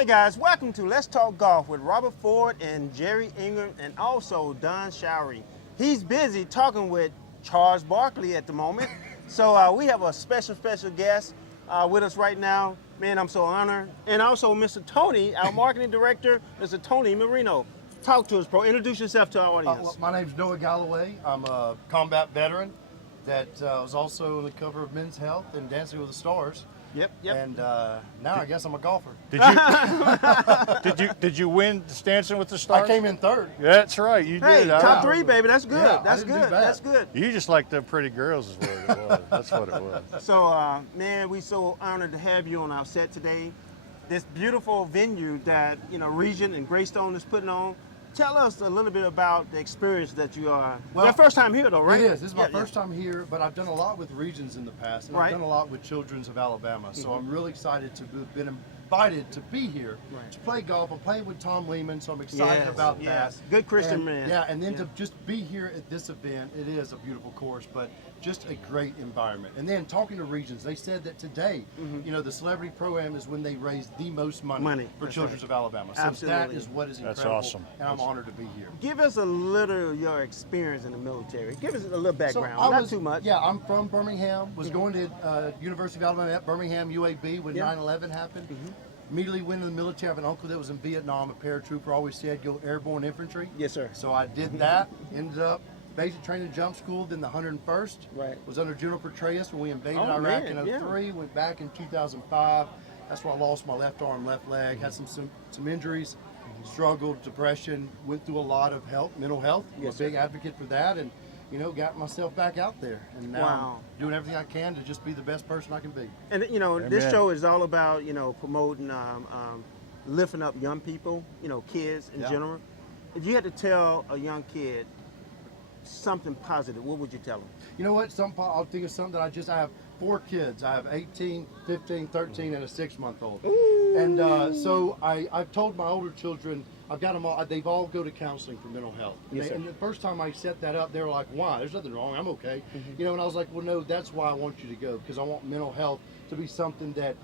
Hey guys, welcome to Let's Talk Golf with Robert Ford and Jerry Ingram and also Don Shirey. He's busy talking with Charles Barkley at the moment. So we have a special guest with us right now. Man, I'm so honored. And also Mr. Tony, our marketing director, Mr. Tony Marino. Talk to us, bro. Introduce yourself to our audience. Well, my name's Noah Galloway. I'm a combat veteran that was also on the cover of Men's Health and Dancing with the Stars. Yep. And now I guess I'm a golfer. Did you win Dancing with the Stars? I came in third. That's right, you Hey, did. top three, baby. That's good. Yeah, That's I didn't do good. bad. That's good. You just like the pretty girls is what it was. That's what it was. So, man, we're so honored to have you on our set today. This beautiful venue that, Regent and Greystone is putting on. Tell us a little bit about the experience that you are. Well, your first time here, though, right? It is. This is my first time here, but I've done a lot with Regions in the past, and I've done a lot with Children's of Alabama. So I'm really excited to have been invited to be here to play golf. I'm playing with Tom Lehman, so I'm excited about that. Good Christian man. Yeah, and then to just be here at this event, it is a beautiful course, but just a great environment. And then talking to Regions, they said that today, the Celebrity Pro-Am is when they raise the most money for Children's of Alabama. So that is what is incredible. That's awesome. And I'm honored to be here. Give us a little of your experience in the military. Give us a little background, not too much. Yeah, I'm from Birmingham. Was going to University of Alabama at Birmingham, UAB, when 9/11 happened. Immediately went in the military. I have an uncle that was in Vietnam, a paratrooper. Always said go airborne infantry. Yes, sir. So I did that. Ended up basic training jump school, then the 101st. Right. Was under General Petraeus when we invaded Iraq in 2003. Went back in 2005. That's where I lost my left arm, left leg. Had some injuries. Struggled, depression. Went through a lot of mental health. I'm a big advocate for that, and got myself back out there. And now I'm doing everything I can to just be the best person I can be. And this show is all about promoting, lifting up young people, kids in general. If you had to tell a young kid something positive, what would you tell them? You know what? I'll think of something that I have 4 kids. I have 18, 15, 13, and a 6-month-old. And so I've told my older children, I've got them all, they've all go to counseling for mental health. And the first time I set that up, they were like, why? There's nothing wrong, I'm okay. And I was like, well, no, that's why I want you to go, because I want mental health to be something that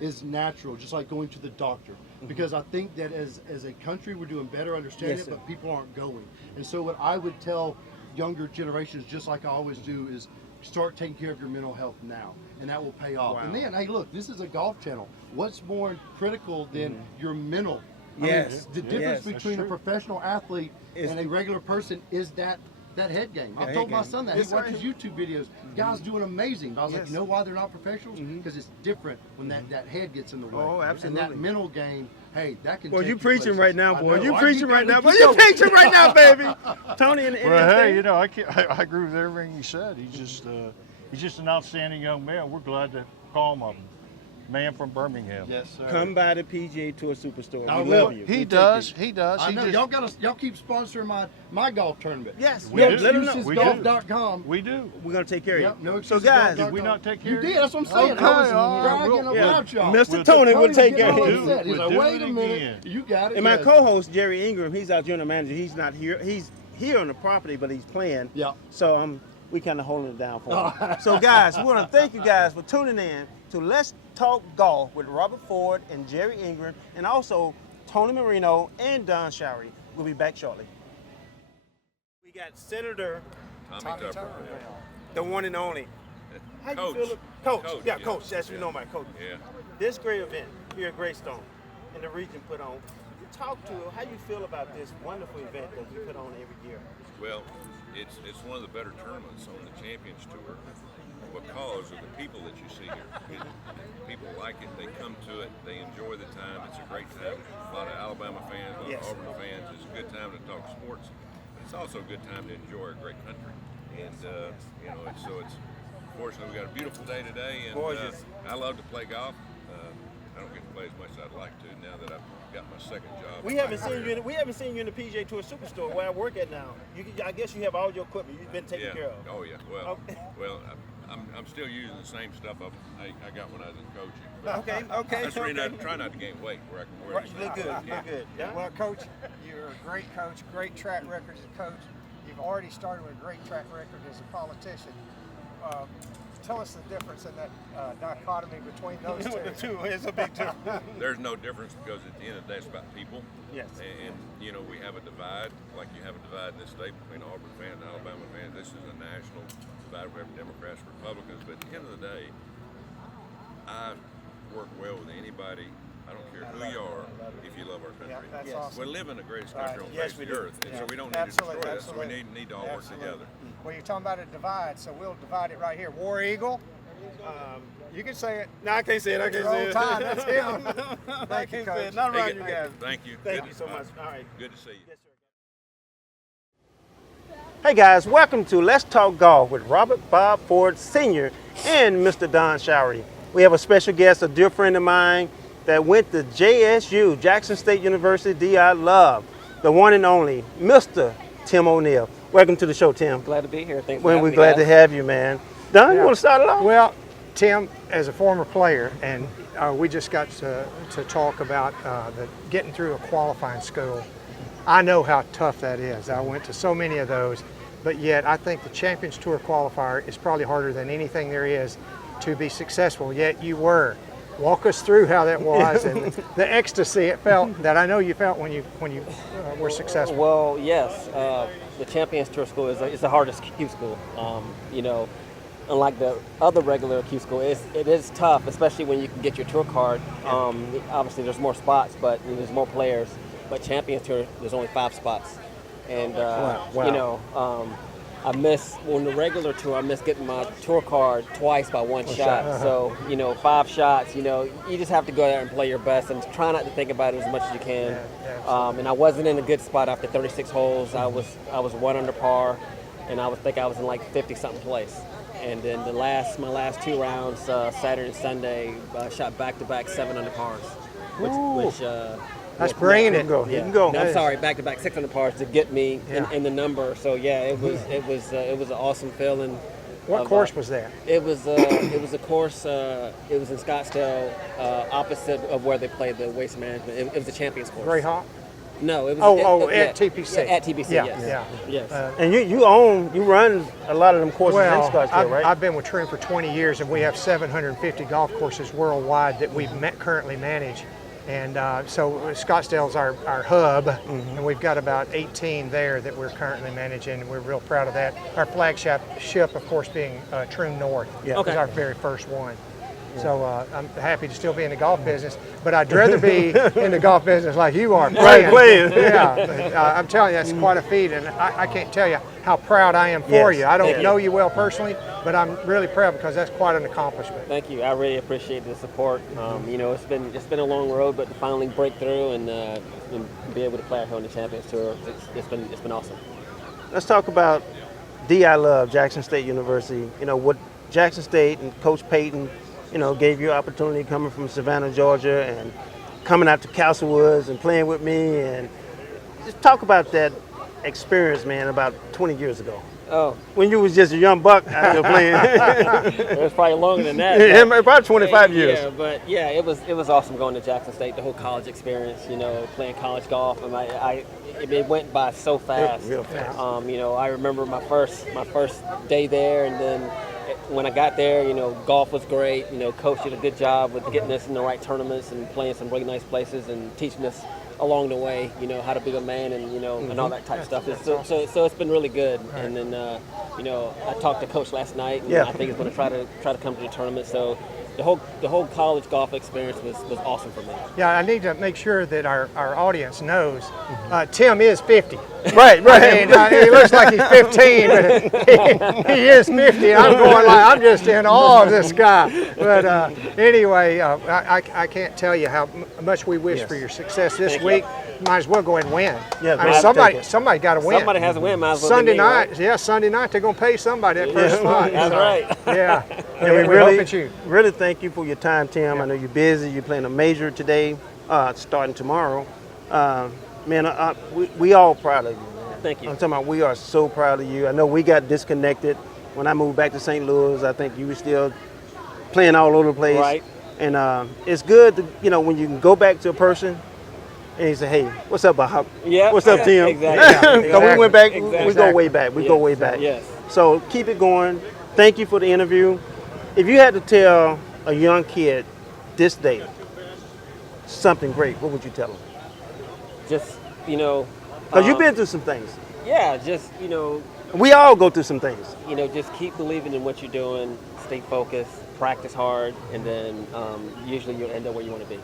is natural, just like going to the doctor. Because I think that as a country, we're doing better understanding it, but people aren't going. And so what I would tell younger generations, just like I always do, is start taking care of your mental health now, and that will pay off. And then, hey, look, this is a golf channel. What's more critical than your mental? The difference between a professional athlete and a regular person is that head game. I've told my son that. He watches YouTube videos. Guys doing amazing. I was like, you know why they're not professionals? Because it's different when that head gets in the way. Oh, absolutely. And that mental game, hey, that can. Well, you places. preaching right now, boy. You I preaching keep right now, going. boy. You preaching right now, baby. Tony, Well, hey, I agree with everything he said. He's just an outstanding young man. We're glad to call him a man from Birmingham. Yes, sir. Come by the PGA Tour Superstore. I We will. love you. He does. I know. Y'all keep sponsoring my golf tournament. Yes, We do. let them know. Excusesgolf.com. We do. We're gonna take care of you. No So excuses, guys, golf. Did we not take care You of you? did. That's what I'm saying. Okay, I was all right. bragging about y'all. Mr. Tony will take care of Tony's you. getting all upset. He's We'll like, do wait it a minute. again. You got it. And my yes. co-host Jerry Ingram, he's our general manager. He's not here. He's here on the property, but he's playing. Yeah. So we kind of holding it down for him. So guys, we want to thank you guys for tuning in to Let's Talk Golf with Robert Ford and Jerry Ingram, and also Tony Marino and Don Shirey. We'll be back shortly. We got Senator Tommy Tupper. the one and only. How Coach. you feel? Coach. Coach, Yeah, yeah. Coach. As you know, my coach. Yeah. This great event here at Greystone and the region put on. Talk to how you feel about this wonderful event that we put on every year. Well, it's one of the better tournaments on the Champions Tour because of the people that you see here. People like it. They come to it. They enjoy the time. It's a great time. A lot of Alabama fans, a lot of Auburn fans. It's a good time to talk sports. But it's also a good time to enjoy a great country. And it's fortunately we got a beautiful day today. And Gorgeous. I love to play golf. I don't get to play as much as I'd like to now that I've got my second job. We haven't seen you in the PGA Tour Superstore where I work at now. I guess you have all your equipment. You've been taken care of. Oh yeah. Well, I'm still using the same stuff I got when I was in coaching. But Okay. That's the reason I try not to gain weight where I can wear You look good. You look good. Yeah. Well, Coach, you're a great coach, great track record as a coach. You've already started with a great track record as a politician. tell us the difference in that dichotomy between those two. It's a big difference. There's no difference because at the end of the day, it's about people. Yes. And you know, we have a divide, like you have a divide in this state between Auburn fans and Alabama fans. This is a national divide. We have Democrats, Republicans. But at the end of the day, I work well with anybody. I don't care who you are if you love our country. Yeah, that's awesome. We live in the greatest country on the Yes, face we of the do. earth, and so we don't need Absolutely, to destroy that. So we absolutely. need to all work Absolutely. together. Well, you're talking about a divide, so we'll divide it right here. War Eagle. You can say it. No, I can't say it. I can't Your say old it. time, that's him. I Thank you, can't say it. Coach. Not around Hey, you guys. Thank you. Thank Good- you so much. All right. Good to see you. Hey guys, welcome to Let's Talk Golf with Robert Bob Ford Sr. and Mr. Don Shirey. We have a special guest, a dear friend of mine that went to JSU, Jackson State University, D.I. Love, the one and only Mr. Tim O'Neill. Welcome to the show, Tim. Glad to be here. Thanks for Well, having we're me, glad guys. to have you, man. Don, you want to start it off? Well, Tim, as a former player, and we just got to talk about getting through a qualifying school. I know how tough that is. I went to so many of those, but yet I think the Champions Tour qualifier is probably harder than anything there is to be successful, yet you were. Walk us through how that was and the ecstasy it felt that I know you felt when you were successful. Well, yes, the Champions Tour school is the hardest Q school. You know, unlike the other regular Q school, it is tough, especially when you can get your tour card. Obviously, there's more spots, but there's more players. But Champions Tour, there's only 5 spots, and Wow. you know, I miss on the regular tour. I miss getting my tour card twice by one shot. So you know, 5 shots. You know, you just have to go there and play your best, and try not to think about it as much as you can. And I wasn't in a good spot after 36 holes. I was 1 under par, and I was in like 50-something place. And then my last 2 rounds, Saturday and Sunday, shot back-to-back 7 under pars, which That's bringing it. You can go. No, I'm sorry, back-to-back 6 under pars to get me in the number. So yeah, it was an awesome feeling. What course was that? It was a course. It was in Scottsdale, opposite of where they played the waste management. It was a Champions course. Grey Hawk? No, it was at TPC. Yeah, at TPC. Yeah, yes. yeah. Yes. And you run a lot of them courses in Scottsdale, right? I've been with Troon for 20 years, and we have 750 golf courses worldwide that we currently manage. And so Scottsdale's our hub, and we've got about 18 there that we're currently managing, and we're real proud of that. Our flagship, of course, being Troon North, Yeah. was our very first one. So I'm happy to still be in the golf business, but I'd rather be in the golf business like you are, playing. Yeah, I'm telling you, that's quite a feat, and I can't tell you how proud I am for Yes. you. I Thank don't you. know you well personally, but I'm really proud because that's quite an accomplishment. Thank you. I really appreciate the support. You know, it's been a long road, but to finally break through and be able to play out here on the Champions Tour, it's been awesome. Let's talk about D.I. Love, Jackson State University. You know, what Jackson State and Coach Payton, you know, gave you opportunity coming from Savannah, Georgia, and coming out to Castlewoods and playing with me. And just talk about that experience, man, about 20 years ago. Oh, When you was just a young buck out there playing. it was probably longer than that. Yeah, about 25 years. Yeah, but yeah, it was awesome going to Jackson State, the whole college experience. You know, playing college golf, and it went by so fast. Real fast. You know, I remember my first day there, and then when I got there, you know, golf was great. You know, coach did a good job with getting us in the right tournaments and playing some really nice places and teaching us along the way, you know, how to be a man and, you know, and all that type of stuff. So it's been really good. Right. And then, you know, I talked to Coach last night, and I think he's going to try to come to the tournament. So the whole college golf experience was awesome for me. Yeah, I need to make sure that our audience knows Tim is 50. Right. I mean, he looks like he's 15, but he is 50. I'm going like, I'm just in awe of this guy. But anyway, I can't tell you how much we wish for your success this week. Might as well go ahead and win. Yeah, I mean, somebody got to win. Somebody has to win. Might as well Sunday be me, night, right? Sunday night they're going to pay somebody that first spot. That's right. Yeah, And we we hope it's you. really thank you for your time, Tim. I know you're busy. You're playing a major today, starting tomorrow. Man, we all proud of you, man. Thank you. I'm talking about we are so proud of you. I know we got disconnected when I moved back to St. Louis. I think you were still playing all over the place. Right. And it's good to, you know, when you can go back to a person and you say, hey, what's up, Bob? Yeah. What's up, Tim? Exactly. Because we went back, we Exactly. go way back. We go way back. Yes. So keep it going. Thank you for the interview. If you had to tell a young kid this day something great, what would you tell them? Just, you know, Because you've been through some things. yeah, just, We all go through some things. just keep believing in what you're doing, stay focused, practice hard, and then usually you'll end up where you want to be.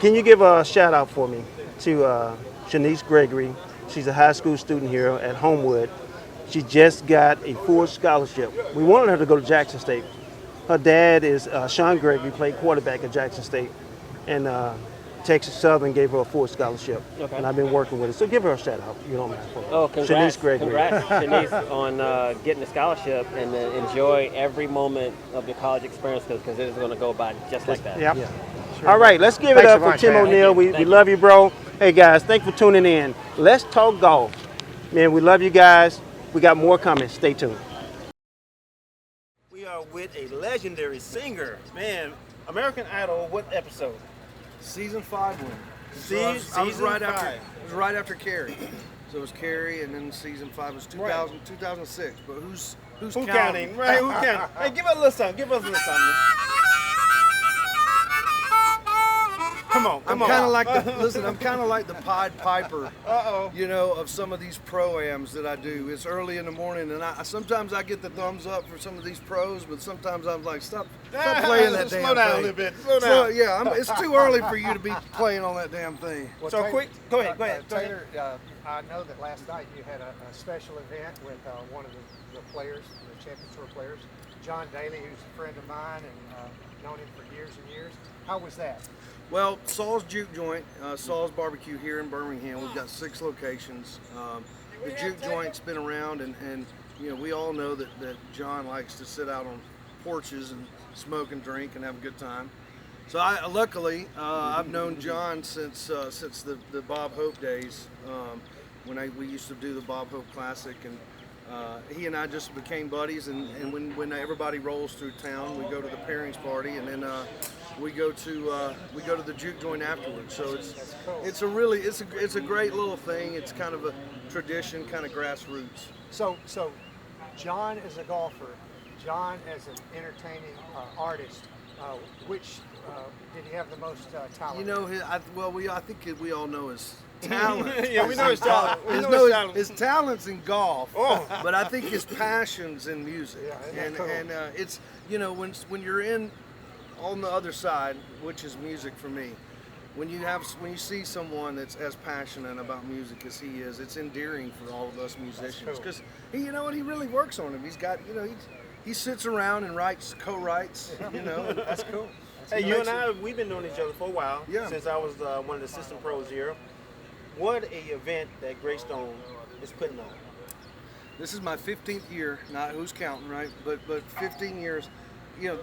Can you give a shout out for me to Shanice Gregory? She's a high school student here at Homewood. She just got a full scholarship. We wanted her to go to Jackson State. Her dad is Sean Gregory, played quarterback at Jackson State, and Texas Southern gave her a full scholarship. Okay. And I've been working with her. So give her a shout out, if you don't mind. For her. Oh, congrats. Shanice Gregory. Congrats, Shanice, on getting the scholarship, and then enjoy every moment of your college experience because it is going to go by just like that. Yep. Yeah. Sure. All right, let's give it Thanks up a for bunch, Tim man. O'Neill. We Thank you. love you, bro. Hey, guys, thanks for tuning in. Let's talk golf. Man, we love you guys. We got more coming. Stay tuned. We are with a legendary singer. Man, American Idol, what episode? Season 5 win. Season I was right after. 5. It was right after Carrie. So it was Carrie, and then season 5 was 2006. But who's Who counting? counting? Right, who counting? Hey, give us a little something. Give us a little something. Come on, I'm come on. kind of like I'm kind of like the Pied Piper. Uh-oh. Of some of these pro-ams that I do. It's early in the morning, and sometimes I get the thumbs up for some of these pros, but sometimes I'm like, stop playing that damn thing. Slow down a little bit. Slow down. It's too early for you to be playing on that damn thing. Well, So Taylor- quick, go ahead, go ahead. Taylor, I know that last night you had a special event with one of the players, the Champions Tour players, John Daly, who's a friend of mine and known him for years and years. How was that? Well, Saul's Juke Joint, Saul's Barbecue here in Birmingham. We've got 6 locations. The Juke Joint's been around, and we all know that John likes to sit out on porches and smoke and drink and have a good time. So luckily, I've known John since the Bob Hope days, when we used to do the Bob Hope Classic, and he and I just became buddies. And when everybody rolls through town, we go to the pairings party, and then we go to the Juke Joint afterwards. So it's a great little thing. It's kind of a tradition, kind of grassroots. So John is a golfer. John as an entertaining artist. Which did he have the most talent? I think we all know his talent. Yeah, we know his talent. We His, know no, his his, talent. his talent's in golf, Oh. but I think his passion's in music. Yeah, isn't that cool? And it's when you're in on the other side, which is music for me. When you see someone that's as passionate about music as he is, it's endearing for all of us musicians because he really works on it. He's got he sits around and co-writes. That's cool. Hey, you and I, we've been knowing each other for a while. Yeah. Since I was one of the assistant pros here. What a event that Greystone is putting on. This is my 15th year, not who's counting, right? But 15 years.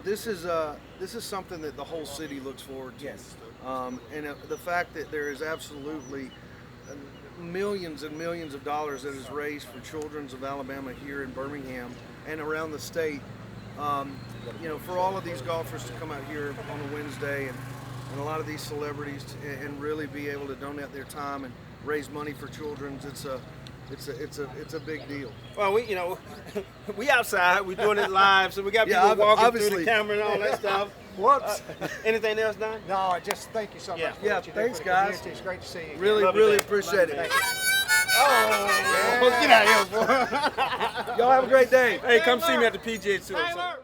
This is something that the whole city looks forward to. Yes. And the fact that there is absolutely millions and millions of dollars that is raised for Children's of Alabama here in Birmingham and around the state. For all of these golfers to come out here on a Wednesday and a lot of these celebrities and really be able to donate their time and raise money for Children's, it's a big deal. Well, we outside. We're doing it live, so we got people walking through obviously. the camera and all that stuff. Whoops. Anything else, Don? No, just thank you so much. Yeah. for Yeah, what you do thanks, for the guys. community. It's great to see you. Really, Love you, really man. appreciate it. Thank you. Oh, get out of here, boy. Y'all have a great day. Hey, come see me at the PGA Tour.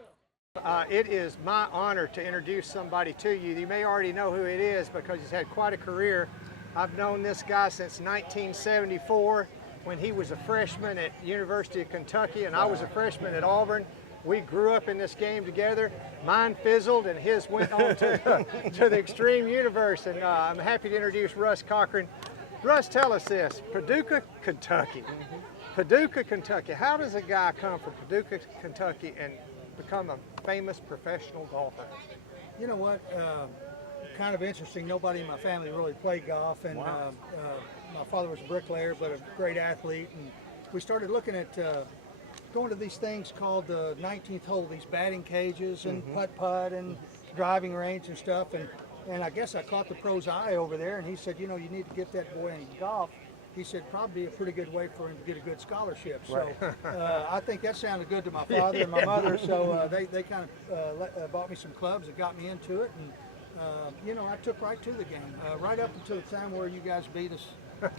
It is my honor to introduce somebody to you. You may already know who it is because he's had quite a career. I've known this guy since 1974 when he was a freshman at University of Kentucky and I was a freshman at Auburn. We grew up in this game together. Mine fizzled and his went on to the extreme universe. And I'm happy to introduce Russ Cochran. Russ, tell us this, Paducah, Kentucky. Paducah, Kentucky. How does a guy come from Paducah, Kentucky and become a famous professional golfer? You know what? Kind of interesting. Nobody in my family really played golf, and my father was a bricklayer, but a great athlete. And we started looking at going to these things called the 19th hole, these batting cages and putt-putt and driving range and stuff. And I guess I caught the pro's eye over there, and he said, you need to get that boy in golf. he said probably be a pretty good way for him to get a good scholarship. So I think that sounded good to my father and my mother. So they kind of bought me some clubs and got me into it. And you know, I took right to the game, right up until the time where you guys beat us.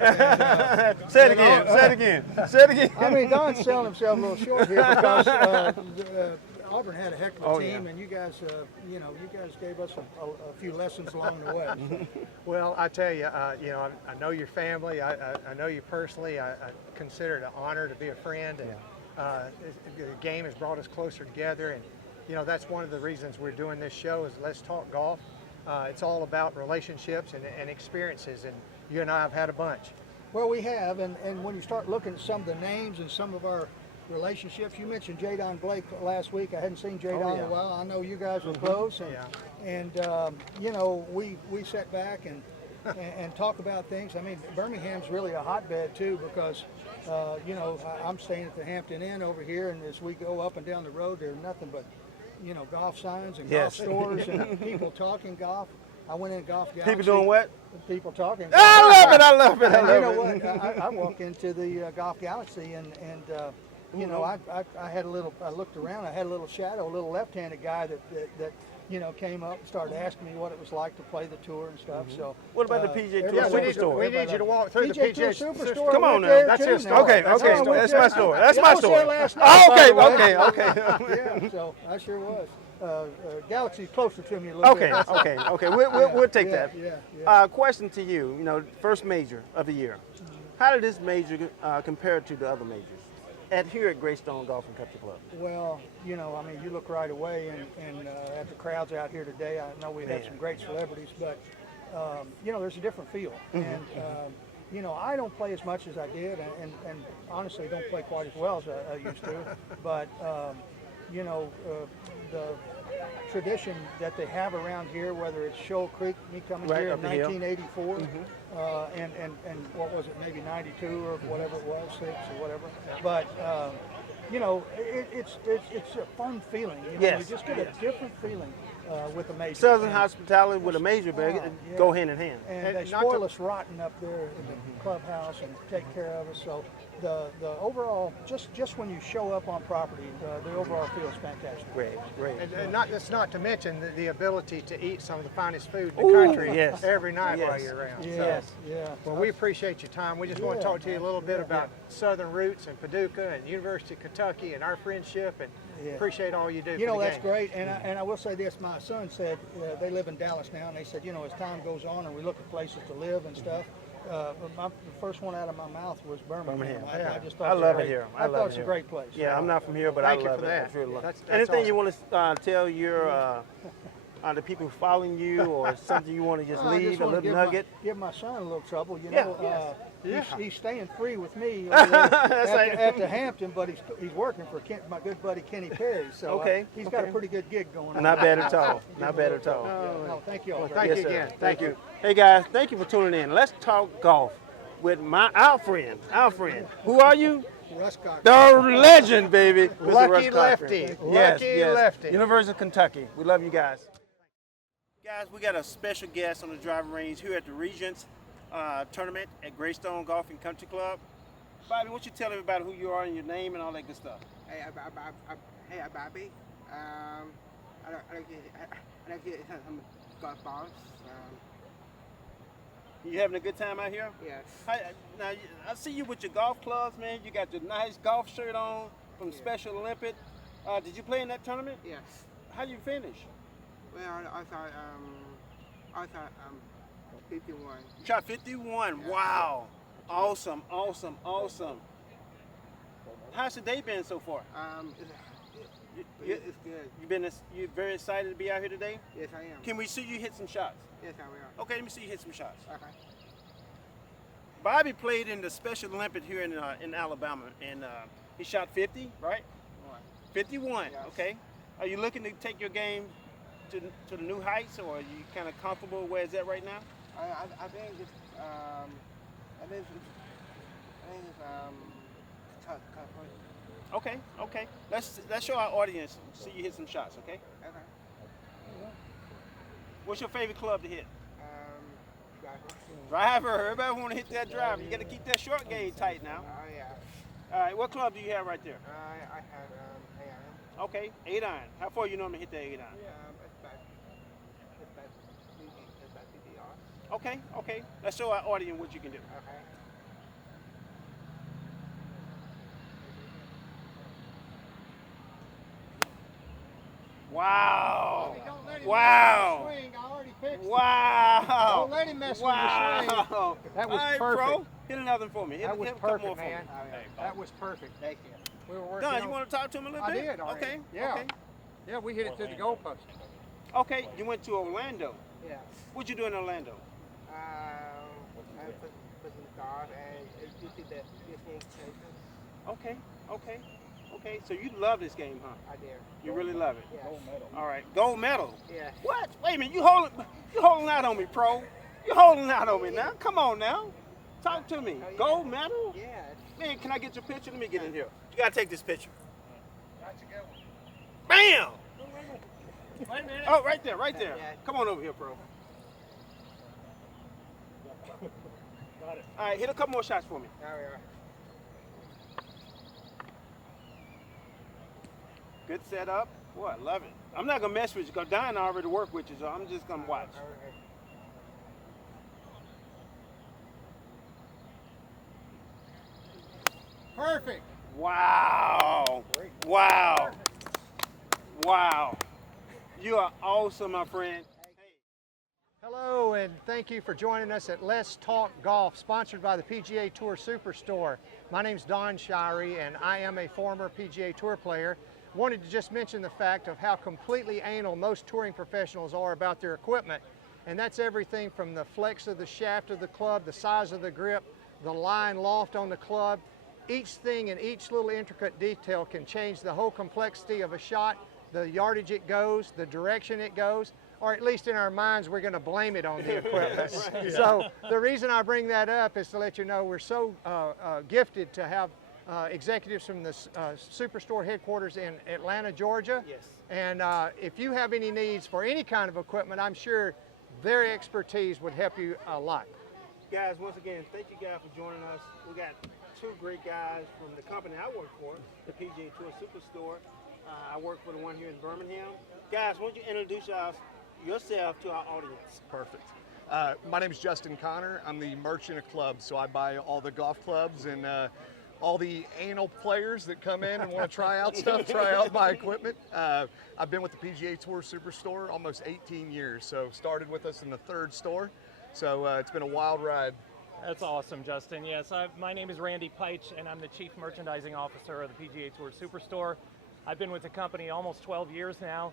And, Say it again. Say it again. Say it again. I mean, Don's selling himself a little short here because Auburn had a heck of a team, and you guys, you know, you guys gave us a few lessons along the way. So. Well, I tell you, you know, I know your family. I know you personally. I consider it an honor to be a friend, and the game has brought us closer together. And you know, that's one of the reasons we're doing this show is Let's Talk Golf. It's all about relationships and experiences, and you and I have had a bunch. Well, we have, and when you start looking at some of the names and some of our relationships, you mentioned Jadon Blake last week. I hadn't seen Jadon in a while. I know you guys were close, and you know, we sat back and talk about things. I mean, Birmingham's really a hotbed too because you know, I'm staying at the Hampton Inn over here, and as we go up and down the road, there's nothing but, you know, golf signs and golf stores and people talking golf. I went in Golf Galaxy. People doing what? People talking. I love it. I love it. I love you know it. what? I walk into the Golf Galaxy and you know, I had a little. I looked around. I had a little shadow, a little left-handed guy that you know, came up and started asking me what it was like to play the tour and stuff. So What about the PGA Tour Superstore? We need you to walk through the PGA Superstore. Come on now. That's your story. Okay, That's okay. our story. That's my story. That's Yeah, my I was there story. last night, Okay, by the way. okay. Yeah, so I sure was. Galaxy's closer to me a little bit. Okay. We'll take that. Yeah. Question to you. You know, first major of the year. How did this major compare to the other majors here at Greystone Golf and Country Club? Well, you know, I mean, you look right away, and at the crowds out here today, I know we had some great celebrities, but you know, there's a different feel, and you know, I don't play as much as I did, and honestly, don't play quite as well as I used to, but you know, the tradition that they have around here, whether it's Shoal Creek, me coming here in 1984, and what was it, maybe 92 or whatever it was, 6 or whatever. But you know, it's a fun feeling. You know, you just get a different feeling with a major. Southern hospitality with a major bag go hand in hand. And they spoil us rotten up there in the clubhouse and take care of us. So the overall, just when you show up on property, the overall feel is fantastic. Great. And that's not to mention the ability to eat some of the finest food in the country every night while you're around. Well, we appreciate your time. We just want to talk to you a little bit about Southern Roots and Paducah and University of Kentucky and our friendship, and appreciate all you do. You know, that's great. And I will say this, my son said, they live in Dallas now, and they said, you know, as time goes on and we look at places to live and stuff, the first one out of my mouth was Birmingham. I just thought I love it here. I thought it's a great place. Yeah, I'm not from here, but I love it. Anything you want to tell your the people following you, or something you want to just leave, a little nugget? Give my son a little trouble, you know. He's staying free with me at the Hampton, but he's working for my good buddy Kenny Perry. So he's got a pretty good gig going on. Not bad at all. Not bad at all. No, thank you all. Well, thank you again. Thank you. Hey guys, thank you for tuning in. Let's talk golf with our friend. Who are you? Russ Cochran. The legend, baby. Lucky Lefty. Lucky Lefty. University of Kentucky. We love you guys. Guys, we got a special guest on the driving range here at the Regents tournament at Greystone Golf and Country Club. Bobby, why don't you tell everybody who you are and your name and all that good stuff? Hey, Bobby. I don't get some golf balls. You having a good time out here? Yes. Now, I see you with your golf clubs, man. You got your nice golf shirt on from Special Olympic. Did you play in that tournament? Yes. How did you finish? Well, I thought 51. You shot 51. Yeah. Wow. Awesome. How's the day been so far? It's good. You're very excited to be out here today? Yes, I am. Can we see you hit some shots? Yes, I will. Okay, let me see you hit some shots. Okay. Bobby played in the Special Olympic here in Alabama, and he shot 50, right? 51. Yes. Okay. Are you looking to take your game to the new heights, or are you kind of comfortable where it's at right now? I think it's Okay. Let's show our audience. See you hit some shots. Okay. Okay. What's your favorite club to hit? driver. Driver, everybody want to hit that driver. You got to keep that short game tight now. Yeah. All right, what club do you have right there? I had AM. Okay, 8-iron. How far you normally hit that 8-iron? Yeah, it's about 50 yards. Okay, okay. Let's show our audience what you can do. Okay. Wow. Hey, don't let him Wow. mess with the swing. I already fixed it. Wow. Don't let him mess with the swing. Wow. That was All right, perfect. Bro. Hit another one for me. That was hit a couple more perfect, for me. man. That was perfect. Thank you. We were working Don, you on- want to talk to him a little I bit? did already. Okay. Yeah. Okay. Yeah, we hit it through the goalpost. Okay, you went to Orlando. Yeah. What'd you do in Orlando? I put in the car and you see the PGA Champions. Okay, okay, okay. So you love this game, huh? I did. You really love it. Yeah. All right, gold medal. Yeah. What? Wait a minute, you holding out on me, pro. You holding out on me now. Come on now. Talk to me. Oh, yeah. Gold medal? Yeah. Man, can I get your picture? Let me get in here. You gotta take this picture. That's a good one. Bam! Wait a minute. Oh, right there, right there. Yeah. Come on over here, pro. Got it. All right, hit a couple more shots for me. There we are. Good setup. Boy, I love it. I'm not gonna mess with you because Don already worked with you, so I'm just gonna watch. All right. Perfect. Wow. Wow. Wow. You are awesome, my friend. Hello, and thank you for joining us at Let's Talk Golf, sponsored by the PGA Tour Superstore. My name's Don Shirey, and I am a former PGA Tour player. Wanted to just mention the fact of how completely anal most touring professionals are about their equipment, and that's everything from the flex of the shaft of the club, the size of the grip, the line loft on the club. Each thing and each little intricate detail can change the whole complexity of a shot, the yardage it goes, the direction it goes, or at least in our minds, we're going to blame it on the equipment. Right. So the reason I bring that up is to let you know we're so gifted to have executives from the Superstore headquarters in Atlanta, Georgia. Yes. And if you have any needs for any kind of equipment, I'm sure their expertise would help you a lot. Guys, once again, thank you guys for joining us. We got two great guys from the company I work for, the PGA Tour Superstore. I work for the one here in Birmingham. Guys, why don't you introduce yourself to our audience? Perfect. My name is Justin Connor. I'm the merchant of clubs, so I buy all the golf clubs and all the anal players that come in and want to try out stuff, try out my equipment. I've been with the PGA Tour Superstore almost 18 years, so started with us in the third store. So it's been a wild ride. That's awesome, Justin. Yes, my name is Randy Peitsch, and I'm the Chief Merchandising Officer of the PGA Tour Superstore. I've been with the company almost 12 years now.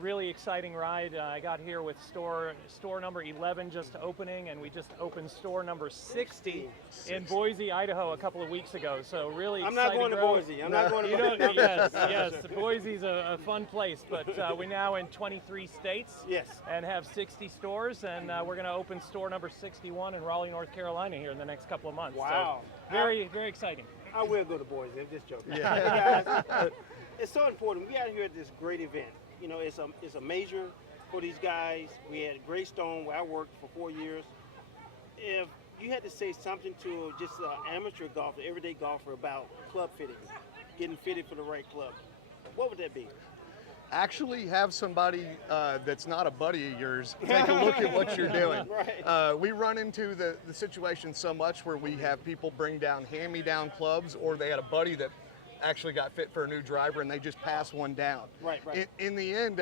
Really exciting ride. I got here with store number 11 just opening, and we just opened store number 60 in Boise, Idaho a couple of weeks ago. So really I'm exciting. not going to Boise. I'm not going to Boise. Yes. Boise's a fun place, but we're now in 23 states. Yes. And have 60 stores, and we're going to open store number 61 in Raleigh, North Carolina here in the next couple of months. Wow. So very exciting. I will go to Boise. I'm just joking. Yeah. Hey guys, it's so important. We out here at this great event. You know, it's a major for these guys. We had Greystone, where I worked for 4 years. If you had to say something to just an amateur golfer, everyday golfer, about club fitting, getting fitted for the right club, what would that be? Actually have somebody that's not a buddy of yours take a look at what you're doing. Right. We run into the situation so much where we have people bring down hand-me-down clubs, or they had a buddy that actually got fit for a new driver and they just pass one down. Right. In the end,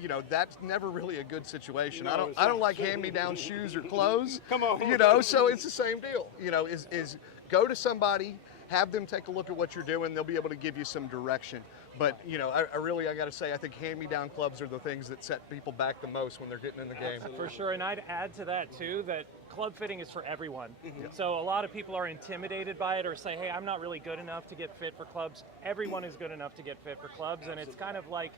you know, that's never really a good situation. No, I don't like hand-me-down shoes or clothes. Come on. You know, so it's the same deal. You know, is go to somebody, have them take a look at what you're doing. They'll be able to give you some direction. But, you know, I got to say, I think hand-me-down clubs are the things that set people back the most when they're getting in the game. For sure, and I'd add to that too that club fitting is for everyone. So a lot of people are intimidated by it or say, hey, I'm not really good enough to get fit for clubs. Everyone is good enough to get fit for clubs, and it's kind of like,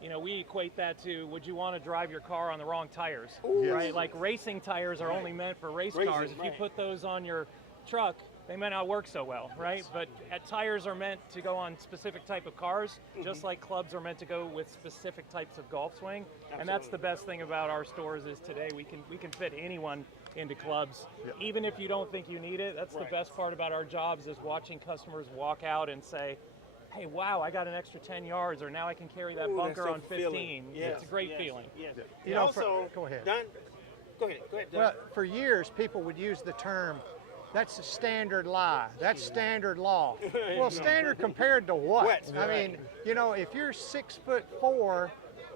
you know, we equate that to, would you want to drive your car on the wrong tires, right? Like racing tires are only meant for race cars. If you put those on your truck, they may not work so well, right? But tires are meant to go on specific type of cars, just like clubs are meant to go with specific types of golf swing. And that's the best thing about our stores is today we can fit anyone into clubs, even if you don't think you need it. That's the best part about our jobs, is watching customers walk out and say, hey, wow, I got an extra 10 yards, or now I can carry that bunker on 15. Yes. It's a great feeling. Yes. You know, Also, go ahead. Don, go ahead. Don. Well, for years, people would use the term, that's a standard lie, that's standard law. Well, standard compared to what? I mean, you know, if you're 6'4"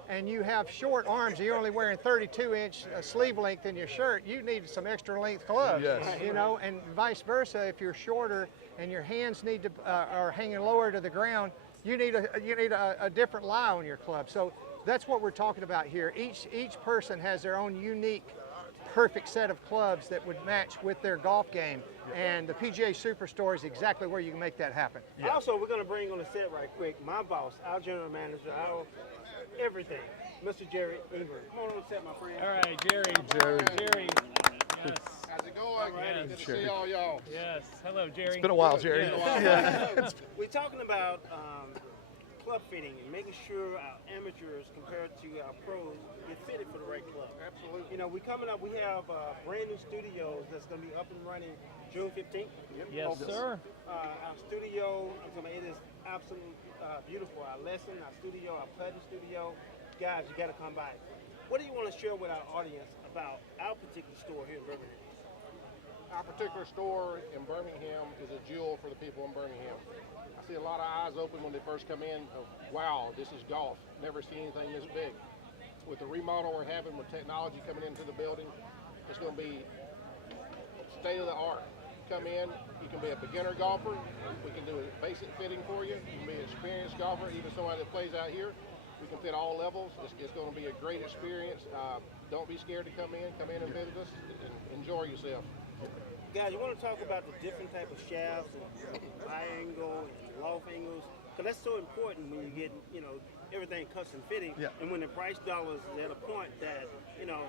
and you have short arms, you're only wearing 32-inch sleeve length in your shirt, you need some extra length gloves. Yes. You know, and vice versa, if you're shorter and your hands need to are hanging lower to the ground, you need a different lie on your club. So that's what we're talking about here. Each person has their own unique, perfect set of clubs that would match with their golf game, and the PGA Superstore is exactly where you can make that happen. Also, we're going to bring on the set right quick my boss, our general manager, our everything, Mr. Jerry Ingram. Come on the set, my friend. All right, Jerry. Yes. How's it going? Yes. Good to see all y'all. Yes. Hello, Jerry. It's been a while, Jerry. We're talking about club fitting and making sure our amateurs compared to our pros get fitted for the right club. Absolutely. You know, we have brand new studios that's going to be up and running June 15th. Yes, sir. Our studio, it is absolutely beautiful. Our lesson, our studio, our putting studio. Guys, you got to come by. What do you want to share with our audience about our particular store here in Birmingham? Our particular store in Birmingham is a jewel for the people in Birmingham. I see a lot of eyes open when they first come in of, wow, this is golf. Never seen anything this big. With the remodel we're having, with technology coming into the building, it's going to be state of the art. Come in, you can be a beginner golfer. We can do a basic fitting for you. You can be an experienced golfer, even somebody that plays out here. We can fit all levels. It's going to be a great experience. Don't be scared to come in and visit us, and enjoy yourself. Guys, you want to talk about the different type of shafts and high angle and loft angles, because that's so important when you get, you know, everything custom fitting. And when the price dollars is at a point that, you know,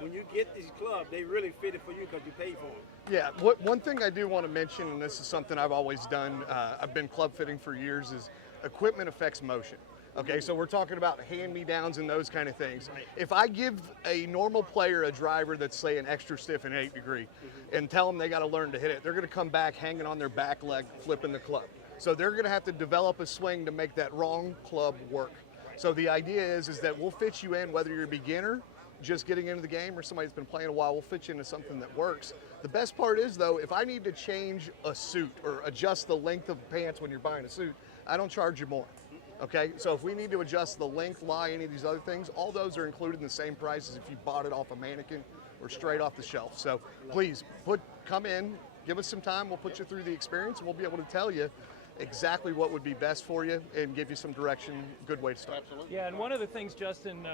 when you get these clubs, they really fit it for you because you paid for them. Yeah, one thing I do want to mention, and this is something I've always done, I've been club fitting for years, is equipment affects motion. Okay, so we're talking about hand-me-downs and those kind of things. If I give a normal player a driver that's, say, an extra stiff and 8 degree and tell them they got to learn to hit it, they're going to come back hanging on their back leg, flipping the club. So they're going to have to develop a swing to make that wrong club work. So the idea is that we'll fit you in, whether you're a beginner, just getting into the game, or somebody that's been playing a while, we'll fit you into something that works. The best part is, though, if I need to change a suit or adjust the length of pants when you're buying a suit, I don't charge you more. Okay, so if we need to adjust the length, lie, any of these other things, all those are included in the same price as if you bought it off a mannequin or straight off the shelf. So please, come in, give us some time, we'll put you through the experience, and we'll be able to tell you exactly what would be best for you and give you some direction, good way to start. Absolutely. Yeah, and one of the things Justin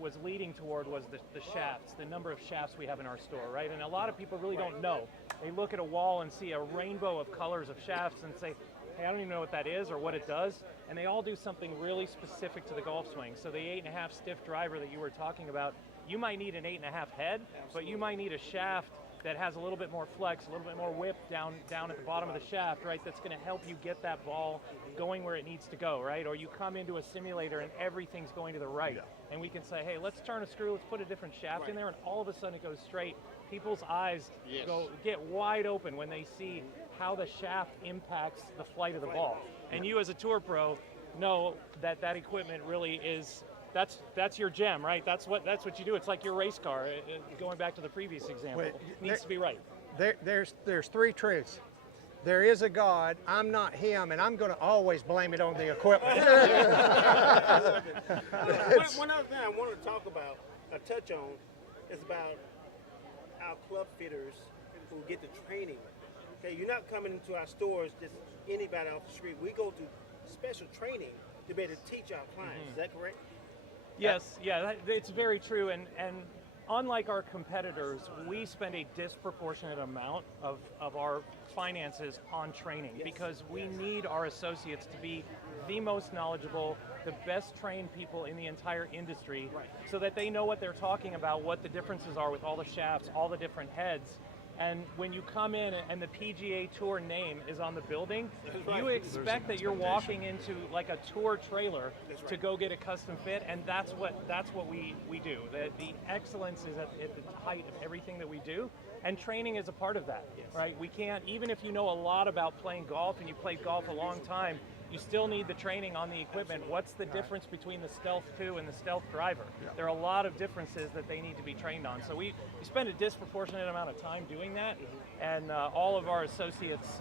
was leading toward was the shafts, the number of shafts we have in our store, right? And a lot of people really don't know. They look at a wall and see a rainbow of colors of shafts and say, hey, I don't even know what that is or what it does. And they all do something really specific to the golf swing. So the 8.5 stiff driver that you were talking about, you might need an 8.5 head, but you might need a shaft that has a little bit more flex, a little bit more whip down at the bottom of the shaft, right? That's going to help you get that ball going where it needs to go, right? Or you come into a simulator and everything's going to the right. And we can say, hey, let's turn a screw, let's put a different shaft in there, and all of a sudden it goes straight. People's eyes get wide open when they see how the shaft impacts the flight of the ball. And you as a tour pro know that equipment really is, that's your gem, right? That's what you do. It's like your race car. Going back to the previous example, it needs to be right. There's three truths. There is a God, I'm not him, and I'm going to always blame it on the equipment. One other thing I want to talk about, touch on, is about our club fitters who get the training. Okay, you're not coming into our stores just anybody off the street. We go through special training to be able to teach our clients. Is that correct? Yes, yeah, it's very true. And unlike our competitors, we spend a disproportionate amount of our finances on training because we need our associates to be the most knowledgeable, the best trained people in the entire industry so that they know what they're talking about, what the differences are with all the shafts, all the different heads. And when you come in and the PGA Tour name is on the building, right. you expect that you're walking into like a tour trailer to go get a custom fit, and that's what we do. The excellence is at the height of everything that we do, and training is a part of that, right? We can't, even if you know a lot about playing golf and you played golf a long time, you still need the training on the equipment. What's the difference between the Stealth 2 and the Stealth Driver? There are a lot of differences that they need to be trained on. So we spend a disproportionate amount of time doing that, and all of our associates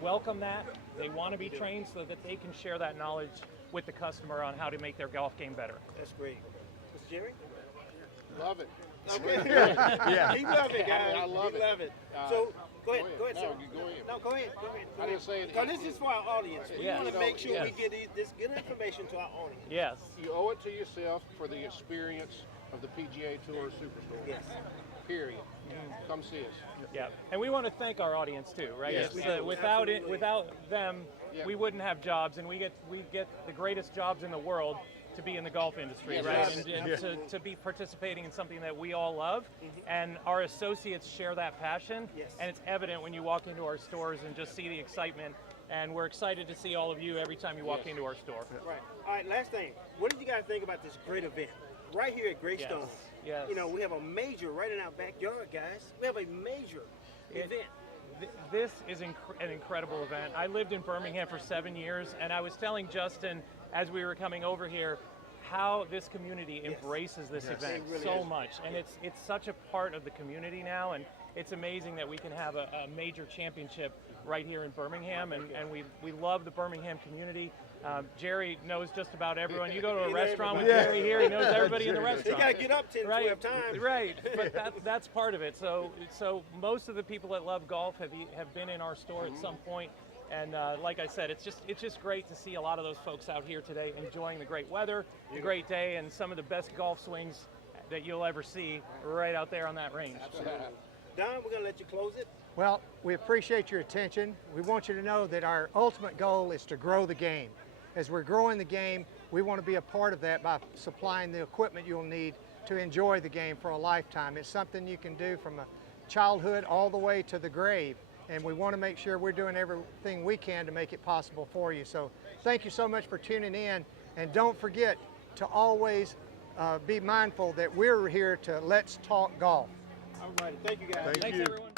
welcome that. They want to be trained so that they can share that knowledge with the customer on how to make their golf game better. That's great. Mr. Jerry? Love it. Okay. Yeah. He love it, guys. I love it. Love it. So go ahead, Go ahead. sir. No, you go ahead. No, go ahead. I didn't say it. Because this is for our audience. We Yeah. want to make sure we Yes. get this good information to our audience. Yes. You owe it to yourself for the experience of the PGA Tour Superstore. Yes. Period. Come see us. Yeah, and we want to thank our audience too, right? Yes, we So do. without it, Absolutely. without them, Yeah. we wouldn't have jobs, and we get the greatest jobs in the world to be in the golf industry, Yes, right? yes. And to be participating in something that we all love, and our associates share that passion, Yes. and it's evident when you walk into our stores and just see the excitement. And we're excited to see all of you every time you walk into our store. Right. All right, last thing. What did you guys think about this great event? Right here at Greystone. Yes. You know, we have a major right in our backyard, guys. We have a major event. This is an incredible event. I lived in Birmingham for 7 years, and I was telling Justin as we were coming over here how this community embraces this event It really so is. much, and it's such a part of the community now, and it's amazing that we can have a major championship right here in Birmingham, and we love the Birmingham community. Jerry knows just about everyone. You go to a restaurant with Jerry here, he knows everybody in the You restaurant. got to get up 10, 12 times. Right, but that's part of it. So most of the people that love golf have been in our store at some point, and like I said, it's just great to see a lot of those folks out here today enjoying the great weather, the great day, and some of the best golf swings that you'll ever see right out there on that range. Don, we're going to let you close it. Well, we appreciate your attention. We want you to know that our ultimate goal is to grow the game. As we're growing the game, we want to be a part of that by supplying the equipment you'll need to enjoy the game for a lifetime. It's something you can do from a childhood all the way to the grave, and we want to make sure we're doing everything we can to make it possible for you. So thank you so much for tuning in, and don't forget to always be mindful that we're here to Let's Talk Golf. All right. Thank you, guys. Thank Thanks, you. everyone.